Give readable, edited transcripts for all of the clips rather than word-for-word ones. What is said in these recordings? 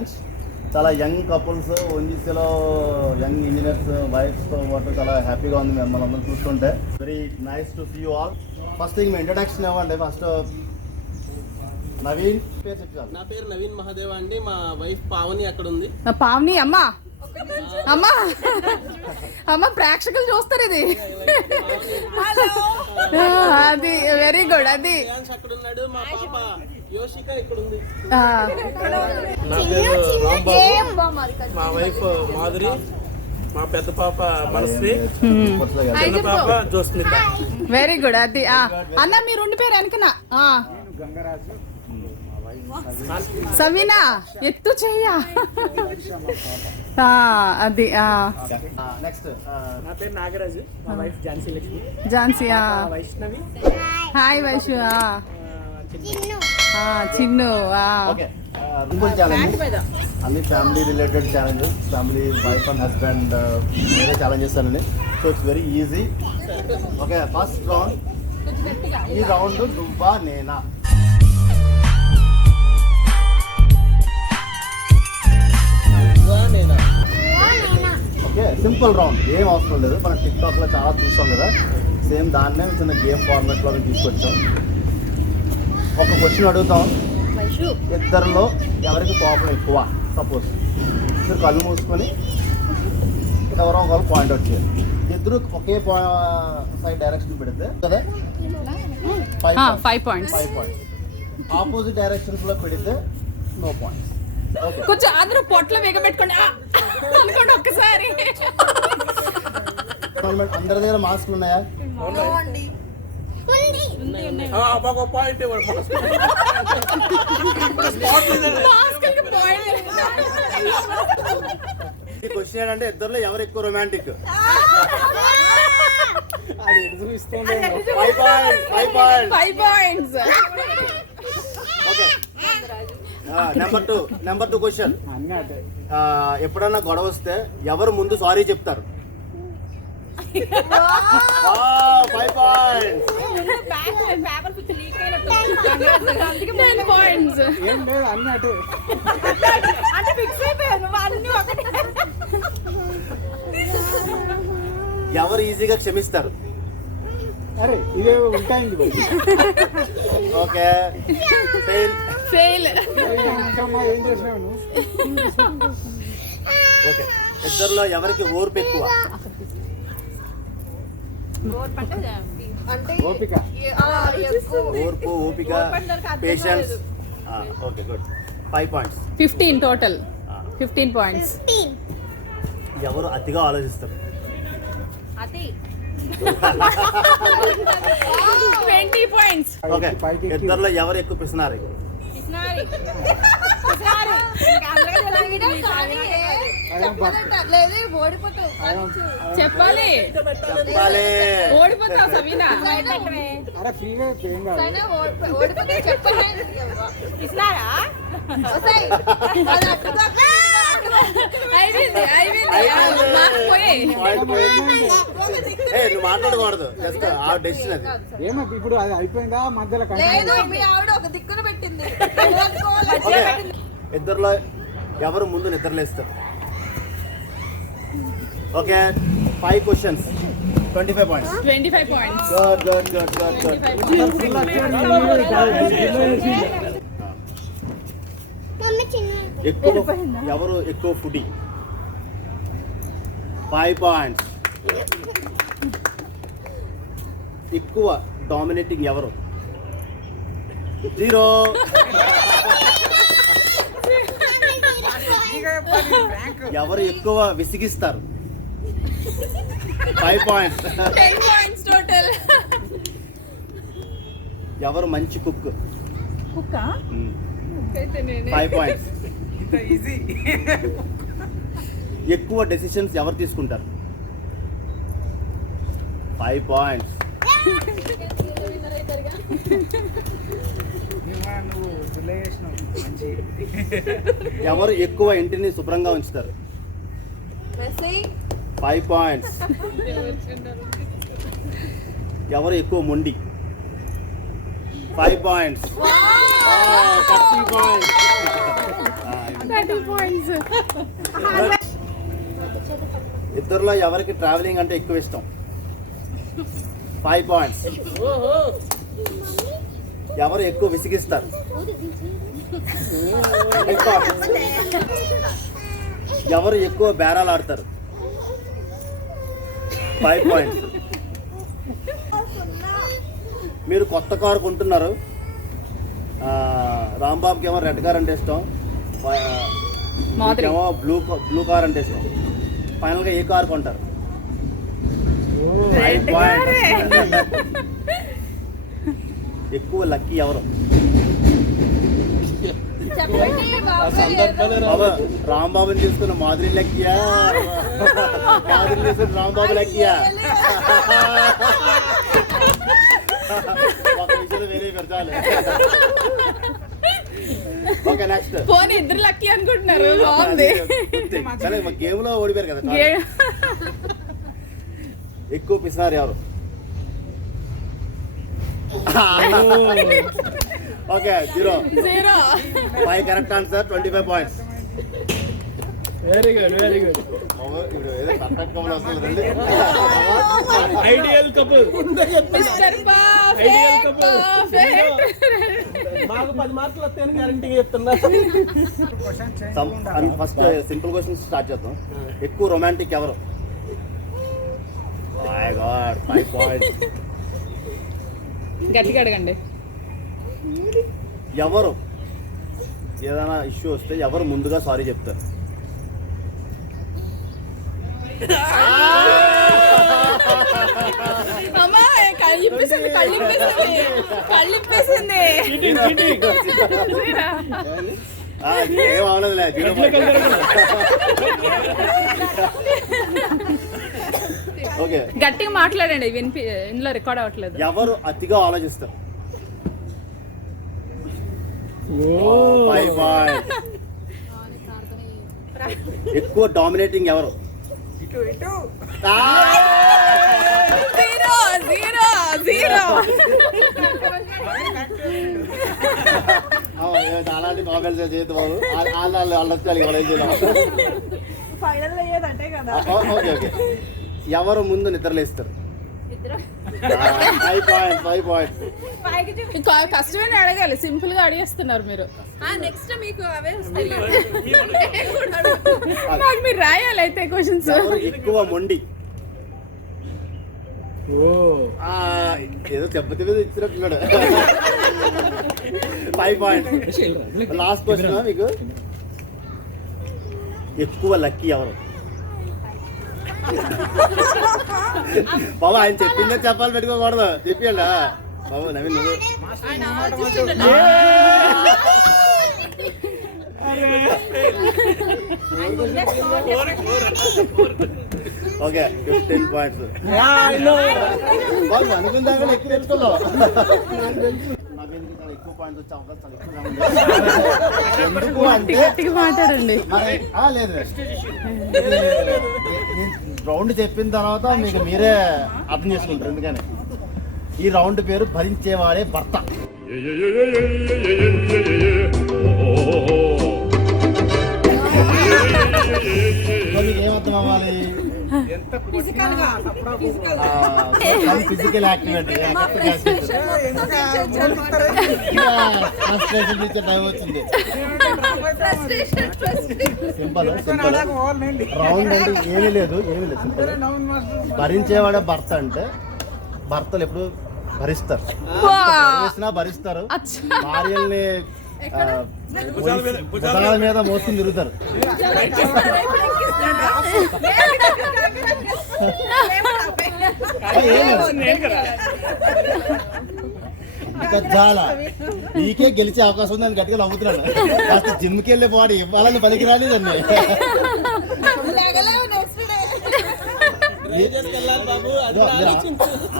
Challenge. చాలా young couples ఓఎన్జీసీలో young engineers వైఫ్స్తో పాటు చాలా హ్యాపీగా ఉంది మిమ్మల్ని అందరూ చూస్తుంటే. Very nice to see you all. First thing మీ ఇంట్రడక్షన్ ఇవ్వండి. ఫస్ట్ నవీన్ పేరు చెప్పాలి. నా పేరు నవీన్ మహాదేవ్ అండి. మా వైఫ్ పావని అక్కడ ఉంది. పావని అమ్మా అమ్మా అమ్మ ప్రేక్షకులు చూస్తారు ఇది. అది వెరీ గుడ్. అది అక్కడ ఉన్నాడు. మా పాప యోషిక ఇక్కడ ఉంది. నా పేరు రాంబాబు. మా వైఫ్ మాధురి. మా పెద్ద పాప మనస్వి. చిన్న పాప జోస్మిత. Very good. అది అన్న మీరు ఉండి పేరు వెనకనా సవీనా ఎత్తు చెయ్య. అది నెక్స్ట్ నా పేరు నాగరాజు. మా wife Jhansi Lakshmi. Jhansi Vaishnavi. Hi Vaishu. Chinnu. Okay, simple challenge. అన్ని family related challenges, family wife and husband వేరే ఛాలెంజెస్ అండి. So it's very easy. Okay, first round. ఈ రౌండ్ నువ్వా నేనా. ఓకే, సింపుల్ రౌండ్, ఏం అవసరం లేదు. మనం టిక్టాక్లో చాలా చూస్తాం కదా, సేమ్ దాన్నే చిన్న గేమ్ ఫార్మాట్లో మేము తీసుకొచ్చాం. ఒక క్వశ్చన్ అడుగుతాం, ఇద్దరిలో ఎవరికి కోపం ఎక్కువ. సపోజ్ మీరు కళ్ళు మూసుకొని ఎవరో ఒకరు పాయింట్ అవుట్ చేయాలి. ఇద్దరు ఒకే సైడ్ డైరెక్షన్ పెడితే కదా 5 points. ఆపోజిట్ డైరెక్షన్స్ లో పెడితే నో పాయింట్స్. ఓకే, కొంచెం అందరూ పొట్ల వేగబెట్టుకోండి అనుకోండి ఒక్కసారి. అందరి దగ్గర మాస్క్లు ఉన్నాయా? పాయింట్ ఈ క్వశ్చన్ ఏంటంటే ఇద్దరులో ఎవరు ఎక్కువ romantic. 5 points. Okay, number two question. ఎప్పుడన్నా గొడవ వస్తే ఎవరు ముందు సారీ చెప్తారు? 5 points. 10 points. ఎవరు ఈజీగా క్షమిస్తారు? Okay, fail. ఓకే, ఇద్దరులో ఎవరికి ఓర్పు ఎక్కువ? ఓర్పు, ఓపిక, patience. Okay, good. 5 points. 15 total. 15 points. ఎవరు అతిగా ఆలోచిస్తారు? 20 points. ఓకే, ఇద్దరులో ఎవరు ఎక్కువ పిసినారు? చెప్పాలి, ఓడిపోతావు సవీనా. నువ్వు మాట్లాడకూడదు, జస్ట్ ఆ డెసిషన్ అది. ఇప్పుడు అది అయిపోయిందా మధ్యలో? ఇద్దరులో ఎవరు ముందు నిద్రలేస్తారు? Okay, 5 questions, 25 points. 25 points. Good. ఎవరు ఎక్కువ ఫుడీ? 5 points. ఎక్కువ డామినేటింగ్ ఎవరు? 0. ఎవరు ఎక్కువ విసిగిస్తారు? 5 points. 10 points total. ఎవరు మంచి కుక్? 5 points. ఎక్కువ డెసిషన్స్ ఎవరు తీసుకుంటారు? 5 points. ఎవరు ఎక్కువ ఇంటిని శుభ్రంగా ఉంచుతారు? 5 points. ఎవరు ఎక్కువ మొండి? 5 points. 30 points. 30 points. ఇద్దరులో ఎవరికి ట్రావెలింగ్ అంటే ఎక్కువ ఇష్టం? 5 పాయింట్స్. ఎవరు ఎక్కువ విసిగిస్తారు? ఎవరు ఎక్కువ బేరాలు ఆడతారు? 5 పాయింట్స్. మీరు కొత్త కారు కొంటున్నారు, రాంబాబుకి ఏమో రెడ్ కార్ అంటే ఇష్టం, ఏమో బ్లూ కార్ అంటే ఇష్టం. ఫైనల్గా ఏ కార్ కొంటారు? 5 పాయింట్స్. ఎక్కువ లక్కీ ఎవరు? రాంబాబుని తీసుకున్న మాధురి లక్కీయా, మాధురి తీసుకున్న రాంబాబు లక్కీయా? ఒక విషయంలో వేరే పెడతాను. Okay, next. పోనీ ఇద్దరు లక్కీ అనుకుంటున్నారు. బాగుంది. సరే, గేమ్ లో ఓడిపోయారు కదా. ఎక్కువ పిసినారు ఎవరు? Okay, 0. 5 correct answer, 25 points. Very good, very good. ఇప్పుడు ఏదో పర్ఫెక్ట్ కపుల్ వస్తుంది. Ideal couple. Mister perfect. మాకు 10 మార్కులు వస్తాయని గ్యారంటీగా చెప్తున్నా. ఫస్ట్ సింపుల్ క్వశ్చన్ స్టార్ట్ చేద్దాం. ఎక్కువ రొమాంటిక్ ఎవరు? 5 పాయింట్స్. గట్టిగా అడగండి. ఎవరు ఏదైనా ఇష్యూ వస్తే ఎవరు ముందుగా సారీ చెప్తారు? అమ్మా కళ్ళిప్పేసింది. ఏం అవనదులే. ఓకే, గట్టిగా మాట్లాడండి, ఇందులో రికార్డ్ అవ్వట్లేదు. ఎవరు అతిగా ఆలోచిస్తారు? 5 పాయింట్స్. ఎక్కువ డామినేటింగ్ ఎవరు? 0. అలాంటి కామెంట్స్ చేయదు బాబు. వాళ్ళు వచ్చారు. Okay, okay. ఎవరు ముందు నిద్రలేస్తారు? 5 పాయింట్స్. కష్టమైన అడగాలి, సింపుల్ గా అడిగేస్తున్నారు మీరు. నెక్స్ట్ మీకు అవే వస్తాయి. మీరు రాయాలి అయితే క్వశ్చన్స్. ఎక్కువ మొండి? ఏదో చెప్పతే మీద ఇచ్చినట్టున్నాడు. 5 పాయింట్స్. లాస్ట్ క్వశ్చన్ మీకు. ఎక్కువ లక్కీ ఎవరు? బాబు ఆయన చెప్పిందే చెప్పాలి, పెట్టుకోకూడదు. చెప్పియండి బాబు. నవీన్ నువ్వు. Okay, 15 points. బాబు అనుకుందా కూడా ఎక్కువ తెచ్చుకోలేవు. ఎక్కువ పాయింట్స్ వచ్చే అవకాశం ఎక్కువగా ఉంది. ఎందుకు అంటే మాట్లాడండి. లేదు, రౌండ్ చెప్పిన తర్వాత మీకు మీరే అర్థం చేసుకుంటారు. ఎందుకని ఈ రౌండ్ పేరు భరించేవాడే భర్త. మీకు ఏమర్థం అవ్వాలి? Physical activity. ఫ్రస్ట్రేషన్ ఇచ్చే టైం వచ్చింది. సింపుల్ రౌండ్ అంటే ఏమీ లేదు. సింపుల్. భరించేవాడే భర్త అంటే భర్తలు ఎప్పుడు భరిస్తారు, భరిస్తారు. భార్యల్ని భుజాల మీద మోసుకుని తిరుగుతారు. చాలా నీకే గెలిచే అవకాశం ఉందని గట్టిగా నవ్వుతున్నాను. కాస్త జిమ్కి వెళ్ళే బాడీ ఇవ్వాలని పనికి రాలేదండి.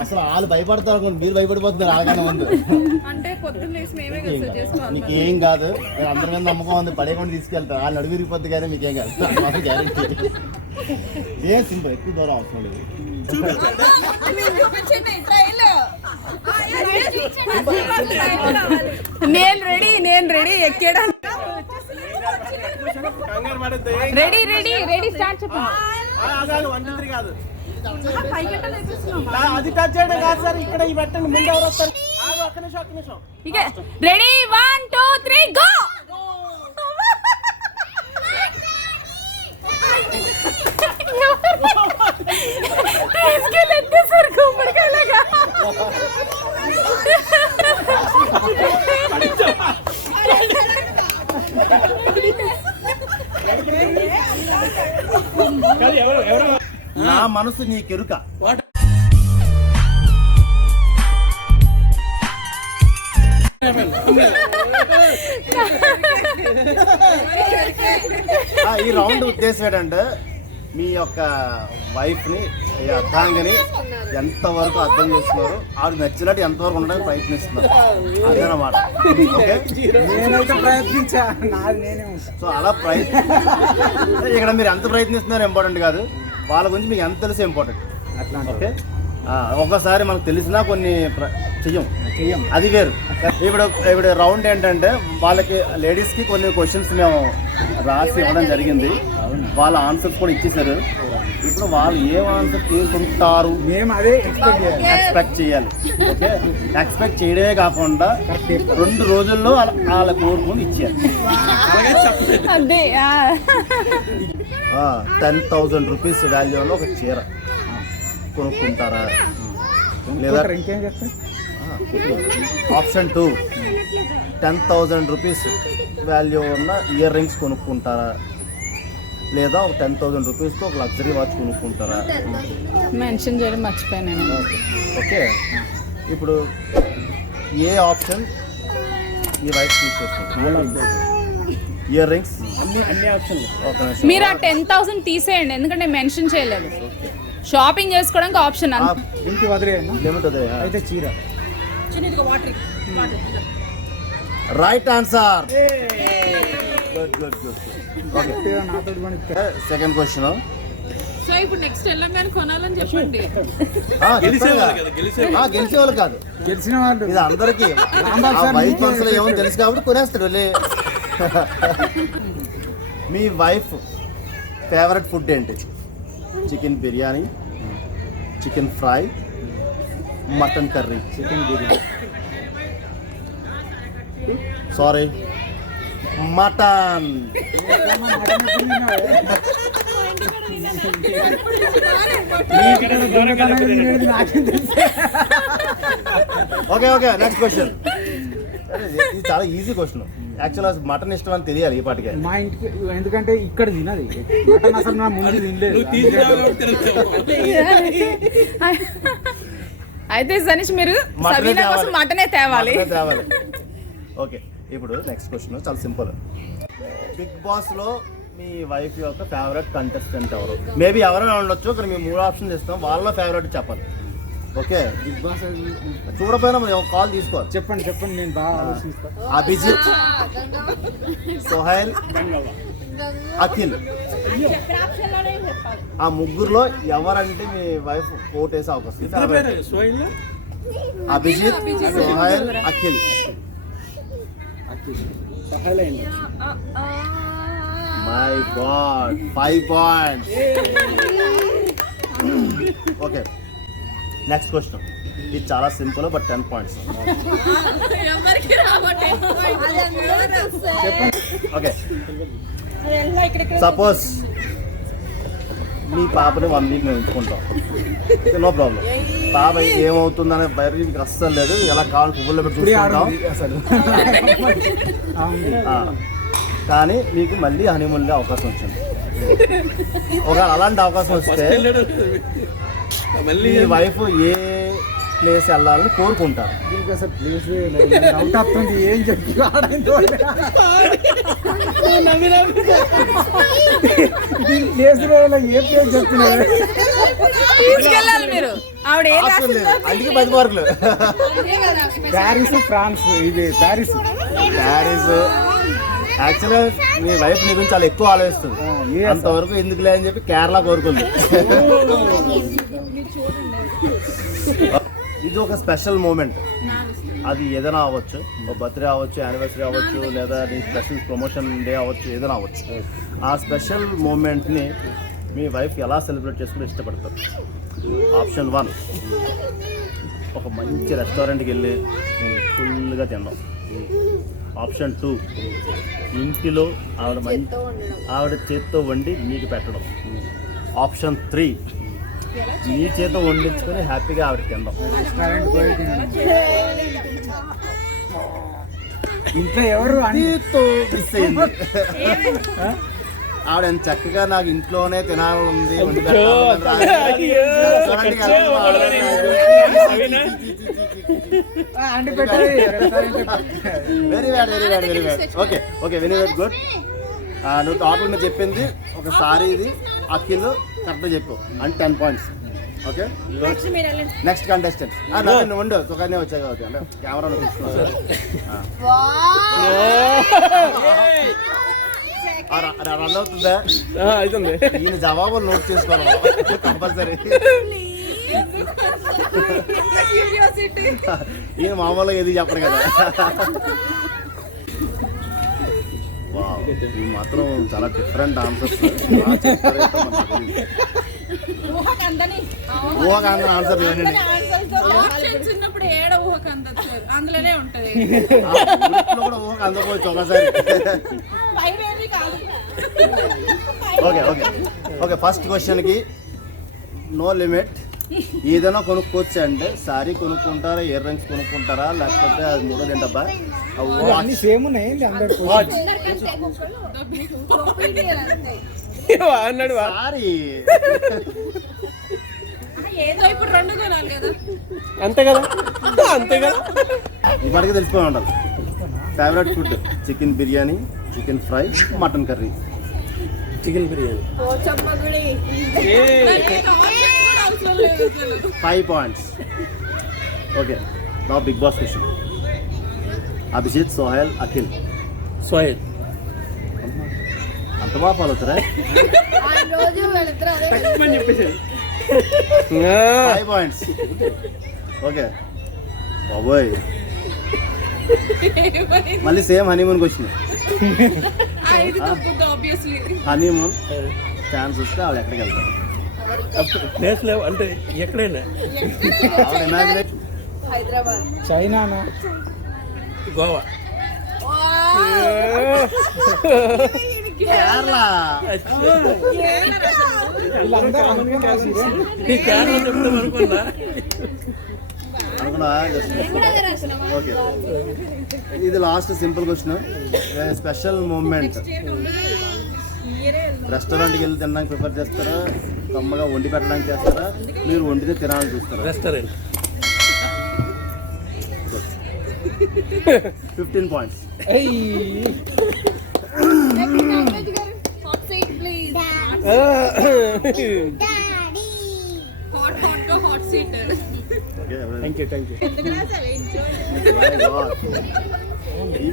అసలు వాళ్ళు భయపడతారు, మీరు భయపడిపోతున్నారు. ఆగానే ఉంది మీకు ఏం కాదు. అందరి మీద నమ్మకం ఉంది, పడేకుండా తీసుకెళ్తారు. వాళ్ళు అడుగు విరిగిపోద్ది కానీ మీకేం కాదు. గ్యారెంటీ. ఏం సింపుల్, ఎక్కువ దూరం అవసరం లేదు. నేను రెడీ ఎక్కడానికి. కంగారు పడద్దు. రెడీ రెడీ రెడీ స్టార్ట్ చెప్పండి. కాదు 1 2 3 కాదు. అది టచ్ చేయడం కాదు సార్, ఇక్కడ ఈ పెట్టండి. ముందు ఎవరు వస్తారు? ఒక్క నిమిషం. ఇక రెడీ 1 2 3 గో. సార్ గుమ్మడికాయలాగా నా మనసు నీ కెరుక. ఈ రౌండ్ ఉద్దేశం ఏంటంటే మీ యొక్క వైఫ్ ని అర్థాంగని ఎంతవరకు అర్థం చేస్తున్నారు, ఆవిడ నచ్చినట్టు ఎంతవరకు ఉండడానికి ప్రయత్నిస్తున్నారు అదనమాట. ఓకే, నేనైతే ప్రయత్నించా, నాది నేనే ఉంటా. సో అలా ఇక్కడ మీరు ఎంత ప్రయత్నిస్తున్నారు ఇంపార్టెంట్ కాదు, వాళ్ళ గురించి మీకు ఎంత తెలిసే ఇంపార్టెంట్. అట్లా ఓకే, ఒక్కసారి మనకు తెలిసినా కొన్ని చెయ్యం, అది వేరు. ఇప్పుడు రౌండ్ ఏంటంటే వాళ్ళకి లేడీస్కి కొన్ని క్వశ్చన్స్ మేము రాసి ఇవ్వడం జరిగింది, వాళ్ళ ఆన్సర్స్ కూడా ఇచ్చేసారు. ఇప్పుడు వాళ్ళు ఏం ఆన్సర్ తీసుకుంటారు మేము అదే ఎక్స్పెక్ట్ చేయాలి. ఓకే, ఎక్స్పెక్ట్ చేయడమే కాకుండా 2 రోజుల్లో వాళ్ళ కోరుకుని ఇచ్చేయాలి. అదే 10,000 రూపీస్ వాల్యూలో ఒక చీర కొనుక్కుంటారా, లేదా ఇంకేం చెప్తా. ఆప్షన్ 2 10,000 రూపీస్ వాల్యూ ఉన్న ఇయర్ రింగ్స్ కొనుక్కుంటారా, లేదా ఒక 10,000 రూపీస్తో ఒక లగ్జరీ వాచ్ కొనుక్కుంటారా. మెన్షన్ చేయడం మర్చిపోయాను. ఓకే, ఇప్పుడు ఏ ఆప్షన్ మీ వైఫ్ చూస్ చేసుకుంటారు? ఇయర్ రింగ్స్ అన్ని ఆప్షన్లు. ఒక నిమిషం. మీరు ఆ 10,000 తీసేయండి, ఎందుకంటే మెన్షన్ చేయలేదు. షాపింగ్ చేసుకోవడానికి ఆప్షన్ ఇంటి వదిలేయన్నా లిమిట్ అదే. అయితే చీర. Right answer. Good good good. Okay, నాతో సెకండ్ క్వశ్చన్. సో ఇప్పుడు నెక్స్ట్ వెళ్ళండి కొనాలని చెప్పండి. గెలిచే వాళ్ళు కాదు, గెలిచిన వాళ్ళు. ఇది అందరికి వైఫ్ మనసులో ఏమో తెలుసు కాబట్టి కొనేస్తాడు. మీ వైఫ్ ఫేవరెట్ ఫుడ్ ఏంటి? Chicken biryani, chicken fry, mutton curry. Chicken biryani. Sorry, mutton. Okay okay, next question. ఇది చాలా ఈజీ క్వశ్చన్. యాక్చువల్ మటన్ ఇష్టం అని తెలియాలి ఈ పాటికే. మా ఇంటికి, ఎందుకంటే ఇక్కడ తినది మటన్, అసలు నా ముందు తినలేదు. అయితే సనీష్ మీరు సబీనా కోసం మటనే తేవాలి. ఓకే, ఇప్పుడు నెక్స్ట్ క్వశ్చన్ చాలా సింపుల్. బిగ్ బాస్ లో మీ వైఫ్ యొక్క ఫేవరెట్ కంటెస్టెంట్ ఎవరు? మేబీ ఎవరైనా ఉండొచ్చు, ఇక్కడ మేము 3 ఆప్షన్స్ ఇస్తాం, వాళ్ళ ఫేవరెట్ చెప్పాలి. ఓకే, బిగ్ బాస్ చూడపోయినా మనం ఒక కాల్ తీసుకోవాలి. చెప్పండి చెప్పండి, నేను బాగా ఆలోచిస్తాను. అభిజిత్, సోహైల్, అఖిల్. ఆ ముగ్గురులో ఎవరంటే మీ వైఫ్ ఓటేసే అవకాశం? Abhijeet, Sohail, Akhil. My god, 5 points. Okay, next question. ఇది చాలా simple but 10 points. Okay, suppose మీ పాపని 1 వీక్ మేము ఉంచుకుంటాం, నో ప్రాబ్లం. పాప ఏమవుతుందనే భయం మీకు అస్సలు లేదు, ఎలా కావాలి పువ్వుల్లో పెట్టి చూసుకుంటాం అసలు. కానీ మీకు మళ్ళీ హనీమూన్గా అవకాశం వచ్చింది. ఒకవేళ అలాంటి అవకాశం వస్తే మీ వైఫ్ ఏ ప్లేస్ వెళ్ళాలని కోరుకుంటారు? దీనికి అసలు ప్లేస్ అవుట్ అవుతుంది, ఏం చెప్పి ప్లేస్ ఏ ప్లేస్ చెప్తున్నారు? తీసుకెళ్ళాలి మీరు. ఆవిడ ఏ ఆప్షన్ లేదు, అందుకే 10 మార్కులు. Paris, France. ఇది ప్యారిస్. యాక్చువల్గా మీ వైఫ్ నీ గురించి చాలా ఎక్కువ ఆలోచిస్తుంది, అంతవరకు ఎందుకులే అని చెప్పి కేరళ కోరుకుంది. ఇది ఒక స్పెషల్ మూమెంట్. అది ఏదైనా అవ్వచ్చు, బర్త్డే అవ్వచ్చు, యానివర్సరీ అవ్వచ్చు, లేదా నీ స్పెషల్ ప్రమోషన్ డే అవ్వచ్చు, ఏదైనా అవ్వచ్చు. ఆ స్పెషల్ మూమెంట్ని మీ వైఫ్ ఎలా సెలబ్రేట్ చేసుకుని ఇష్టపడతారు? ఆప్షన్ 1, ఒక మంచి రెస్టారెంట్కి వెళ్ళి ఫుల్గా తినడం. ఆప్షన్ 2, ఇంటిలో ఆవిడ చేత్తో వండి మీకు పెట్టడం. ఆప్షన్ 3, మీ చేత వండించుకొని హ్యాపీగా ఆవిడ తినడం. రెస్టారెంట్ పోయి ఇంట్లో ఎవరు అన్నితో మిస్ అయింది. ఆవిడ ఎంత చక్కగా నాకు ఇంట్లోనే తినాలనుంది, వండి very bad. Okay very very good. నువ్వు టాపిక్ నువ్వు చెప్పింది ఒకసారి ఇది అఖిల్ కరెక్ట్గా చెప్పు అంటే 10 points. ఓకే, నెక్స్ట్ కంటెస్టెంట్ నువ్వు ఉండు, ఒకనే వచ్చాయి కాబట్టి అంటే కెమెరాలో చూస్తున్నావు. రన్ అవుతుందా? ఈయన జవాబులు నోట్ చేసుకోవాలి కంపల్సరీ. ఈయన మామూలుగా ఏది చెప్పరు కదా. ఇవి మాత్రం చాలా డిఫరెంట్ ఆన్సర్స్. ఊహకందని ఆన్సర్ చిన్నప్పుడు ఏడ ఊహకంద అందులోనే ఉంటది. కూడా ఊహకు అందపోవచ్చు ఒకసారి. ఓకే ఫస్ట్ క్వశ్చన్కి నో లిమిట్. ఏదైనా కొనుక్కోవచ్చు అంటే సారీ కొనుక్కుంటారా, ఇయర్ రింగ్స్ కొనుక్కుంటారా, లేకపోతే అది మూడో తింటబ్బా సేమ్ ఉన్నాయి అన్నాడు. సారీ ఏదో ఇప్పుడు 2 కొనాలి కదా. అంతే కదా. ఇప్పటికే తెలిసిపోయి ఉండాలి. Favourite food chicken biryani, chicken fry, mutton curry. Chicken biryani. 5 points. Okay, నా Bigg Boss question. Abhijeet, Sohel, Akhil. Sohel. అంత బాగా ఫాలో అవుతారా? 5 points. ఓకే బాబోయ్, మళ్ళీ same honeymoon question. Honeymoon chance వస్తే ఆవిడ ఎక్కడికి వెళ్తారు? ప్లేస్ లేవు అంటే ఎక్కడైనా. ఆవిడ ఇమాజినేషన్. హైదరాబాద్, చైనానా, గోవా, కేరళ. ఓకే, ఇది last simple question. Special moment. రెస్టారెంట్కి వెళ్ళి తినడానికి ప్రిఫర్ చేస్తారా, కమ్మగా వండి పెట్టడానికి చేస్తారా, మీరు వండితే తినాలని చూస్తారా? రెస్టారెంట్. 15 points.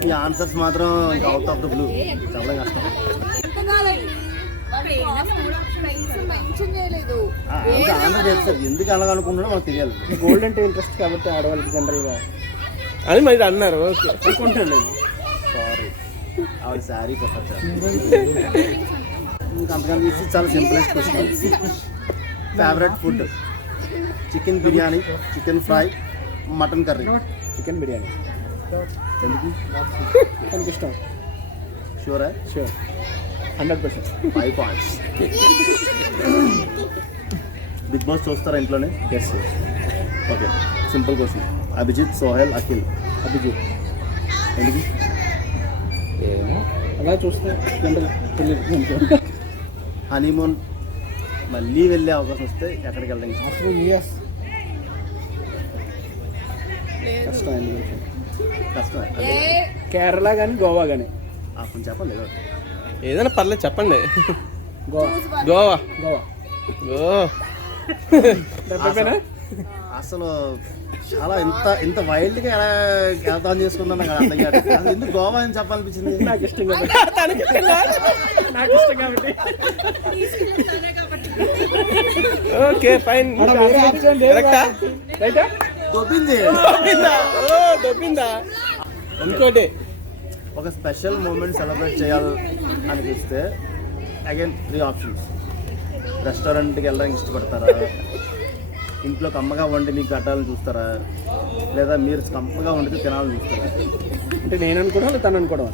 ఈ ఆన్సర్స్ మాత్రం ఇంకా అవుట్ ఆఫ్ ద బ్లూ, చెప్పడం కష్టం. ఆన్సర్ చేస్తారు, ఎందుకు అలాగ అనుకుంటున్నాడో మనకు తెలియాలి. గోల్డ్ అంటే ఇంట్రెస్ట్ కాబట్టి ఆడవాళ్ళకి జనరల్గా అని మరి అన్నారు. ఓకే అనుకుంటాను. సారీ, ఆవిడ శారీ కొట్టారు. ఇంకా అంతకన్నా తీసి చాలా simplest question. Favourite food chicken biryani, chicken fry, mutton curry. Chicken biryani ఎందుకు? తనకి ఇష్టం. షూరా? షూర్, 100%. 5 points. బిగ్ బాస్ చూస్తారా ఇంట్లోనే? Yes. Okay, simple question. Abhijeet, Sohel, Akhil. Abhijeet. ఎందుకు? ఏమో అలా చూస్తే హనీమూన్ మళ్ళీ వెళ్ళే అవకాశం వస్తే ఎక్కడికి వెళ్ళండి? అసలు యూఎస్ కష్టం. ఎందుకంటే కష్టం. కేరళ కానీ గోవా కానీ. కొంచెం చెప్పండి. ఏదైనా పర్లేదు చెప్పండి. గోవా. గోవా. గోవా. అసలు చాలా ఇంత వైల్డ్గా ఎలా అర్థం చేసుకున్నాను నాకు అర్థం కాదు. అసలు ఎందుకు గోవా అని చెప్పాలనిపించింది? నాకు ఇష్టం కాబట్టి. నాకు ఇష్టం కాబట్టి. Okay fine. రైటా? దొబ్బింది. దొబ్బిందా ఇంకోటి ఒక స్పెషల్ మూమెంట్ సెలబ్రేట్ చేయాలి అనిపిస్తే అగైన్ 3 ఆప్షన్స్. రెస్టారెంట్కి వెళ్ళడానికి ఇష్టపడతారా, ఇంట్లో కమ్మగా వండి మీకు కట్టాలని చూస్తారా, లేదా మీరు కమ్మగా వండితే తినాలని చూస్తారా? అంటే నేను అనుకోవడం తను అనుకోవడం.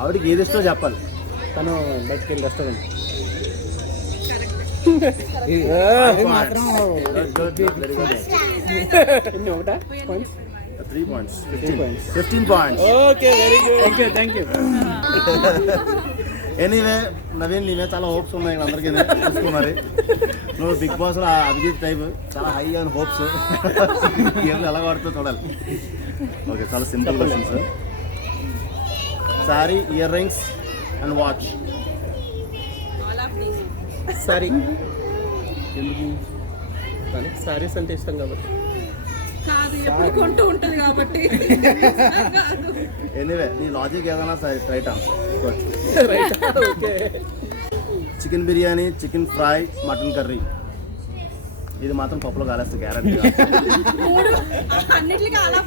ఆవిడకి ఏది ఇష్టమో చెప్పాలి. తను బయటకు వెళ్ళి రెస్టారెంట్ మాత్రం ఎన్ని ఒకటా points 3 points, 15 points. 15 points. Okay very good. Thank you anyway Naveen, నీవే చాలా హోప్స్ ఉన్నాయి అందరికీ చూసుకో. మరి నువ్వు బిగ్ బాస్లో అభిజిత్ టైప్ చాలా హై అండ్ హోప్స్. గేమ్లు ఎలా వాడుతుందో చూడాలి. ఓకే, చాలా simple questions. Sorry, ear rings and watch. Sorry, ఎందుకు? తనకి సారీస్ అంటే ఇష్టం కాబట్టి. కాదు, ఎప్పుడు కొంటూ ఉంటుంది కాబట్టి. ఎనీవే నీ లాజిక్ ఏదైనా సరే right answer. Right, okay. Chicken biryani, chicken fry, mutton curry. ఇది మాత్రం పప్పులో కాలేస్తే గ్యారంటీ. మూడు అన్నిటికీ అలా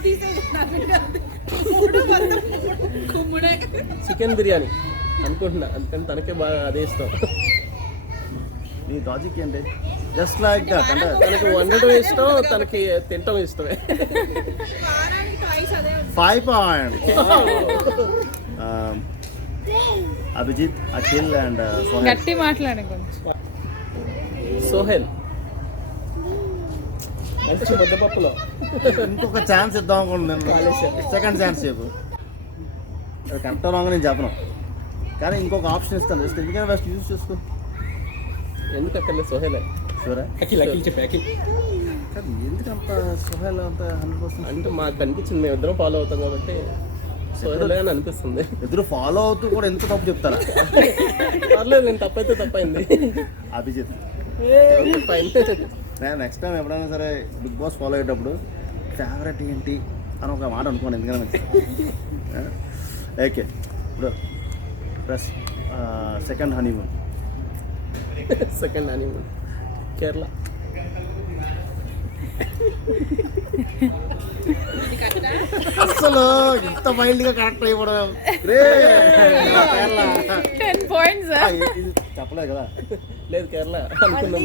కుమ్ముడే. చికెన్ బిర్యానీ అనుకుంటున్నా, అందుకని తనకే బాగా అదే ఇష్టం. నీ లాజిక్ ఏంటి? Just like that. అంటే తనకి వండటం ఇష్టం, తనకి తినటం ఇష్టమే. 5 పాయింట్స్. అభిజిత్, అఖిల్ అండ్ సోహెల్. గట్టి మాట్లాడే కొంచెం. సోహెల్ మంచి ముద్దపప్పులో. ఇంకొక ఛాన్స్ ఇద్దాం అనుకుంటున్నాను. సెకండ్ ఛాన్స్ చెప్పు. అది కరెక్ట్ రాంగ్ నేను చెప్పను, కానీ ఇంకొక ఆప్షన్ ఇస్తాను. జస్ట్ ఎందుకైనా బెస్ట్ యూజ్ చేసుకో. ఎందుకు అక్కడ సోహెలే షూరా? అఖిల్ చెప్పి అఖిల్ కానీ ఎందుకు అంత సోహెల్ అంత 100%? అంటే మాకు అనిపించింది, మేము ఇద్దరం ఫాలో అవుతాం కాబట్టి సోహెలే అని అనిపిస్తుంది. ఇద్దరు ఫాలో అవుతూ కూడా ఎంత తప్పు చెప్తారా? పర్లేదు, నేను తప్పైతే తప్పైంది. అభిజిత్, ఫైన్. నేను నెక్స్ట్ టైం ఎప్పుడైనా సరే బిగ్ బాస్ ఫాలో అయ్యేటప్పుడు ఫేవరెట్ ఏంటి అని ఒక మాట అనుకోండి. ఎందుకని మంచిది. ఓకే, ఇప్పుడు plus second honeymoon. Second honeymoon Kerala. అసలు ఇంత మైల్డ్ గా కరెక్ట్ అయిపోవడం. 10 points. ఇది చెప్పలేదు కదా. లేదు కేరళ అనుకున్నాం.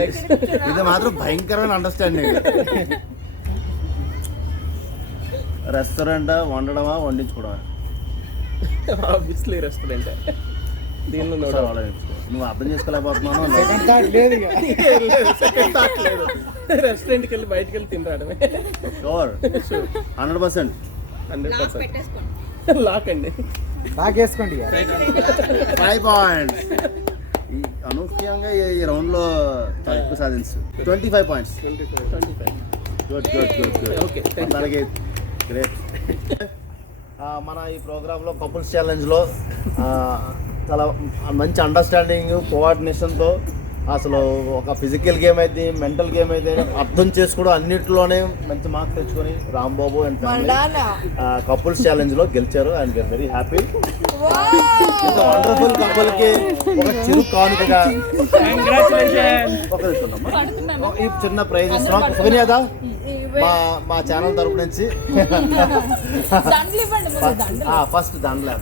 నెక్స్ట్ ఇది మాత్రం భయంకరమైన అండర్స్టాండింగ్. రెస్టారెంట్ వండడమా వండించుకోవడమా? Obviously restaurant. దీనిలో నో ఒకసారి డౌట్. ఆలోచించుకో. నువ్వు అర్థం చేసుకోలేకపోతున్నాను. లేదు ఇక. సెకండ్ థాట్ లేదు. రెస్టారెంట్కి వెళ్ళి బయటికి వెళ్ళి తినరాడమే. షూర్, 100%. 100% లాక్ అండి. బాగేసుకోండి ఇక. 5 పాయింట్స్. ఈ అనూహ్యంగా ఈ రౌండ్లో ఎక్కువ సాధించు. 25 points. 25. Good good good good. Okay, అలాగే గ్రేట్. మన ఈ ప్రోగ్రాంలో కపుల్స్ ఛాలెంజ్లో చాలా మంచి అండర్స్టాండింగ్, కోఆర్డినేషన్తో అసలు ఒక ఫిజికల్ గేమ్ అయితే, మెంటల్ గేమ్ అయితే అర్థం చేసుకోవడం అన్నిటిలోనే మంచి మార్క్స్ తెచ్చుకొని రాంబాబు అండ్ కపుల్స్ ఛాలెంజ్లో గెలిచారు. And we are very happy. ఇంత వండర్ఫుల్ కపుల్కి ఒక చిరు కానుకగా ఒక ఈ చిన్న ప్రైజ్ ఇస్తున్నాం. సుకన్యాదా మా ఛానల్ తరపు నుంచి ఫస్ట్ దండలే.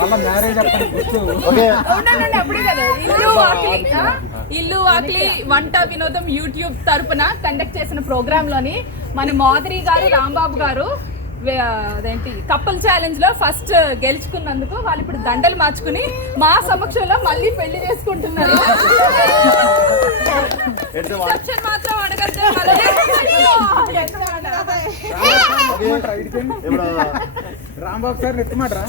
మళ్ళీ మ్యారేజ్ అప్పటికి గుర్తు. ఓకే, ఇల్లు వాకిలి వంట వినోదం యూట్యూబ్ తరపున కండక్ట్ చేసిన ప్రోగ్రామ్ లోని మన మాధురి గారు, రాంబాబు గారు అదేంటి కపుల్ ఛాలెంజ్ లో ఫస్ట్ గెలుచుకున్నందుకు వాళ్ళు ఇప్పుడు దండలు మార్చుకుని మా సమక్షంలో మళ్ళీ పెళ్లి చేసుకుంటున్నారు. రిసెప్షన్ మాత్రం అడగద్దు. ఇప్పుడు రాంబాబు సార్ ఎత్తుమాట్రా.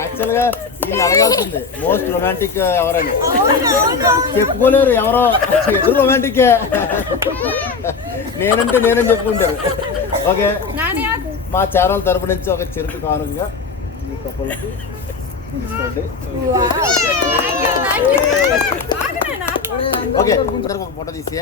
యాక్చువల్గా ఈయన అడగాల్సింది మోస్ట్ రొమాంటిక్ ఎవరని. చెప్పుకోలేరు ఎవరో, ఎదురు రొమాంటికే. నేనంటే నేనని చెప్పుకుంటారు. ఓకే, మా ఛానల్ తరపు నుంచి ఒక చిరుకు కానుకగా మీ కపుల్కి తీసుకోండి. ఓకే అందరికి ఒక ఫోటో తీసి